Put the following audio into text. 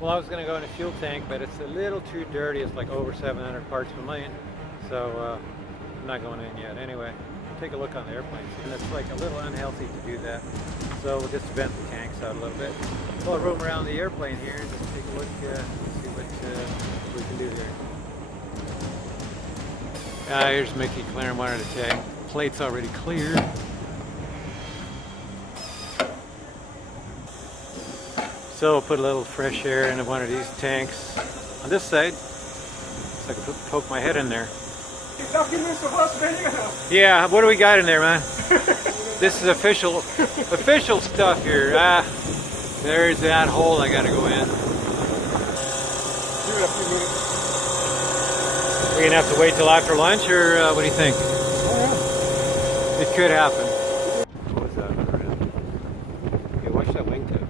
Well, I was going to go in a fuel tank, but it's a little too dirty. It's like over 700 parts per million. So I'm not going in yet. Anyway, take a look on the airplane. And it's like a little unhealthy to do that. So we'll just vent the tanks out a little bit. A little room around the airplane here. Just take a look, see what we can do there. Here's Mickey clearing one at a tank. Plate's already cleared. So we'll put a little fresh air into one of these tanks on this side, so I can poke my head in there. Documents of us, man. Yeah, what do we got in there, man? This is official stuff here. There's that hole I gotta go in. Give it a few minutes. We're gonna have to wait till after lunch, or what do you think? Oh, It could happen. What was that? Okay, watch that wingtip.